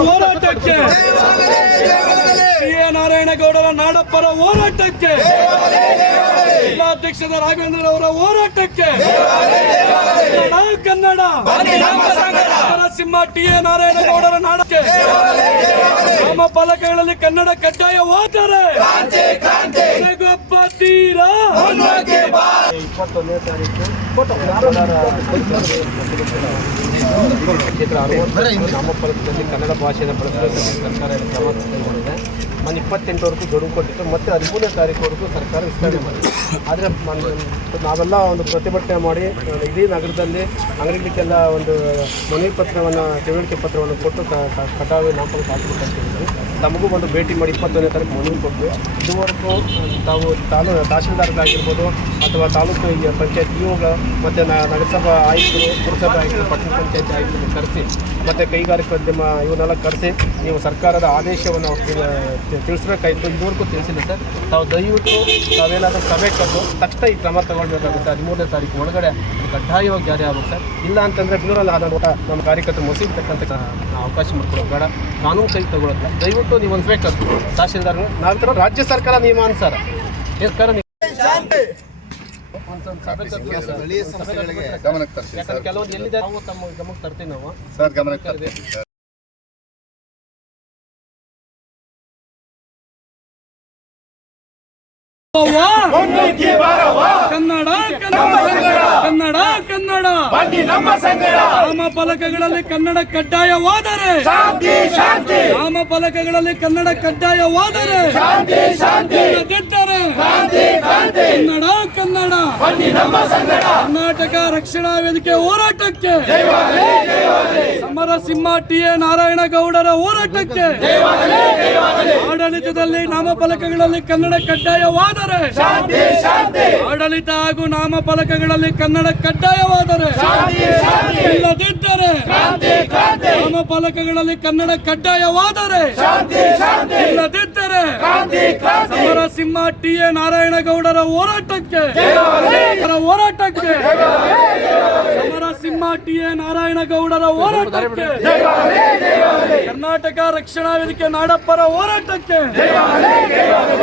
ಹೋರಾಟಕ್ಕೆ ಟಿ.ಎ. ನಾರಾಯಣಗೌಡರ ನಾಡಪ್ಪರ ಹೋರಾಟಕ್ಕೆ ಜಿಲ್ಲಾಧ್ಯಕ್ಷರ ರಾಘವೇಂದ್ರ ಅವರ ಹೋರಾಟಕ್ಕೆ ಕನ್ನಡ ನರಸಿಂಹ ಟಿ.ಎ. ನಾರಾಯಣಗೌಡರ ನಾಡಕ್ಕೆ ನಾಮಫಲಕಗಳಲ್ಲಿ ಕನ್ನಡ ಕಡ್ಡಾಯವಾದರೆ ಗೊಪ್ಪ ತೀರ 21ನೇ ತಾರೀಕು ನಾಮಫಲಕದಲ್ಲಿ ಕನ್ನಡ ಭಾಷೆಯನ್ನು ಬಳಸಲು ಸರ್ಕಾರ ಕ್ರಮ ಕೈಗೊಂಡಿದೆ. 28ವರೆಗೂ ಗಡುವು ಕೊಟ್ಟಿತ್ತು, ಮತ್ತೆ 13ನೇ ತಾರೀಕುವರೆಗೂ ಸರ್ಕಾರ ವಿಸ್ತರಣೆ ಮಾಡಿದೆ. ಆದರೆ ನಾವೆಲ್ಲ ಒಂದು ಪ್ರತಿಭಟನೆ ಮಾಡಿ ಇಡೀ ನಗರದಲ್ಲಿ ಅಂಗಡಿಗಳಿಗೆಲ್ಲ ಒಂದು ಮನವಿ ಪತ್ರವನ್ನು, ತಿಳುವಳಿಕೆ ಪತ್ರವನ್ನು ಕೊಟ್ಟು ಕಡ್ಡಾಯ ನಾಮಫಲಕ ಹಾಕಬೇಕಂತಿದ್ದೀವಿ. ನಮಗೂ ಒಂದು ಭೇಟಿ ಮಾಡಿ 21ನೇ ತಾರೀಕು ಮನವಿ ಕೊಟ್ಟು ಇದುವರೆಗೂ ತಾವು ತಹಶೀಲ್ದಾರ್ಗಾಗಿರ್ಬೋದು ಅಥವಾ ತಾಲೂಕು ಪಂಚಾಯತ್ ಇಒಗಳು ಮತ್ತು ನಗರಸಭಾ ಆಯುಕ್ತರು, ಪುರಸಭಾ ಆಯುಕ್ತರು, ಪಟ್ಟಣ ಪಂಚಾಯತ್ ಆಯುಕ್ತರು ಕರೆಸಿ ಮತ್ತು ಕೈಗಾರಿಕೋದ್ಯಮ ಇವನ್ನೆಲ್ಲ ಕರೆಸಿ ನೀವು ಸರ್ಕಾರದ ಆದೇಶವನ್ನು ತಿಳಿಸ್ಬೇಕಾಯಿತು. ಇದುವರೆಗೂ ತಿಳಿಸಿಲ್ಲ ಸರ್. ತಾವು ದಯವಿಟ್ಟು ತಾವೇನಾದರೂ ಸಭೆ ಕರೆದು ತಕ್ಷಣ ಈ ಕ್ರಮ ತಗೊಳ್ಬೇಕಾಗುತ್ತೆ. 13ನೇ ತಾರೀಕು ಒಳಗಡೆ ಕಡ್ಡಾಯವಾಗಿ ಜಾರಿ ಆಗುತ್ತೆ ಸರ್. ಇಲ್ಲ ಅಂತಂದರೆ ಬಿಡೋಲ್ಲ ಆದ ನಮ್ಮ ಕಾರ್ಯಕರ್ತರು ಮುಗಿಸ್ತಕ್ಕಂಥ ಅವಕಾಶ ಮಾಡಿಕೊಡೋದು ಬೇಡ, ಕಾನೂನು ಕೈ ತಗೊಳ್ಳೋದಿಲ್ಲ. ದಯವಿಟ್ಟು ನೀವು ಅನ್ಸ್ಬೇಕಾಗ್ತದೆ ತಹಶೀಲ್ದಾರ್. ನಾವಿತರ ರಾಜ್ಯ ಸರ್ಕಾರ ನಿಯಮಾನುಸಾರ ಕೆಲವೊಂದು ಎಲ್ಲಿದೆ ನಾವು ತಮ್ಮ ಗಮನಕ್ಕೆ ತರ್ತೀವಿ. ನಾವು ಸರ್ ಗಮನಕ್ಕೆ ತರ್ತೀವಿ. ಕನ್ನಡ ಕನ್ನಡ ಕನ್ನಡ ನಾಮಫಲಕಗಳಲ್ಲಿ ಕನ್ನಡ ಕಡ್ಡಾಯವಾದರೆ ನಾಮಫಲಕಗಳಲ್ಲಿ ಕನ್ನಡ ಕಡ್ಡಾಯವಾದರೆ ಕನ್ನಡ ಕನ್ನಡ ಕರ್ನಾಟಕ ರಕ್ಷಣಾ ವೇದಿಕೆ ಹೋರಾಟಕ್ಕೆ ಸಮರಸಿಂಹ ಟಿ.ಎ. ನಾರಾಯಣಗೌಡರ ಹೋರಾಟಕ್ಕೆ ಆಡಳಿತದಲ್ಲಿ ನಾಮಫಲಕಗಳಲ್ಲಿ ಕನ್ನಡ ಕಡ್ಡಾಯವಾದರೆ ಆಡಳಿತ ಹಾಗೂ ನಾಮಫಲಕಗಳಲ್ಲಿ ಕನ್ನಡ ಕಡ್ಡಾಯವಾದರೆ ಇಲ್ಲದಿದ್ದರೆ ನಾಮಫಲಕಗಳಲ್ಲಿ ಕನ್ನಡ ಕಡ್ಡಾಯವಾದರೆ ಇಲ್ಲದಿದ್ದರೆ ಸಮರಸಿಂಹ ಟಿ.ಎ. ನಾರಾಯಣಗೌಡರ ಹೋರಾಟಕ್ಕೆ ಸಮರಸಿಂಹ ಟಿ.ಎ. ನಾರಾಯಣಗೌಡರ ಹೋರಾಟಕ್ಕೆ ಕರ್ನಾಟಕ ರಕ್ಷಣಾ ವೇದಿಕೆ ನಾಡಪ್ಪರ ಹೋರಾಟಕ್ಕೆ